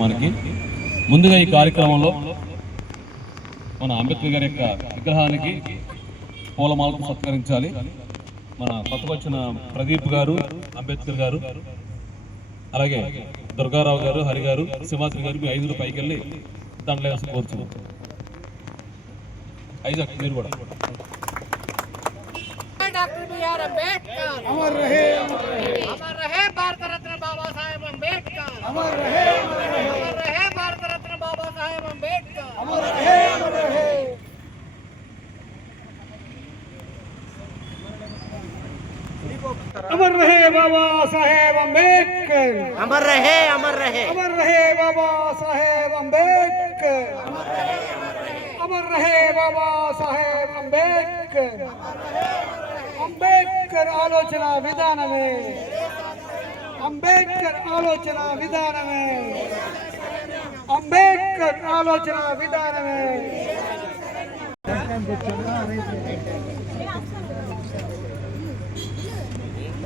కార్యక్రమానికి. ముందుగా ఈ కార్యక్రమంలో మన అంబేద్కర్ గారి యొక్క విగ్రహానికి పూలమాలకు సత్కరించాలి. మన కొత్తగా వచ్చిన ప్రదీప్ గారు, అంబేద్కర్ గారు, అలాగే దుర్గారావు గారు, హరి గారు, సింహాద్రి గారు, మీ 5 పైకి వెళ్ళి దండలే కోరుచున్నాం. ఐజాక్ మీరు కూడా. Doctor B R. अम्बेडकर अमर रहे, अमर रहे, अमर रहे भारत रत्न बाबा साहेब अम्बेडकर अमर रहे, अमर रहे, अमर रहे भारत रत्न बाबा साहेब अम्बेडकर अमर रहे, अमर रहे, अमर रहे बाबा साहेब अम्बेडकर अमर रहे, अमर रहे, अमर रहे बाबा साहेब अम्बेडकर अमर रहे, अमर रहे बाबा साहेब अम्बेडकर अंबेडकर आलोचना विधान में अंबेडकर आलोचना विधान में अंबेडकर आलोचना विधान में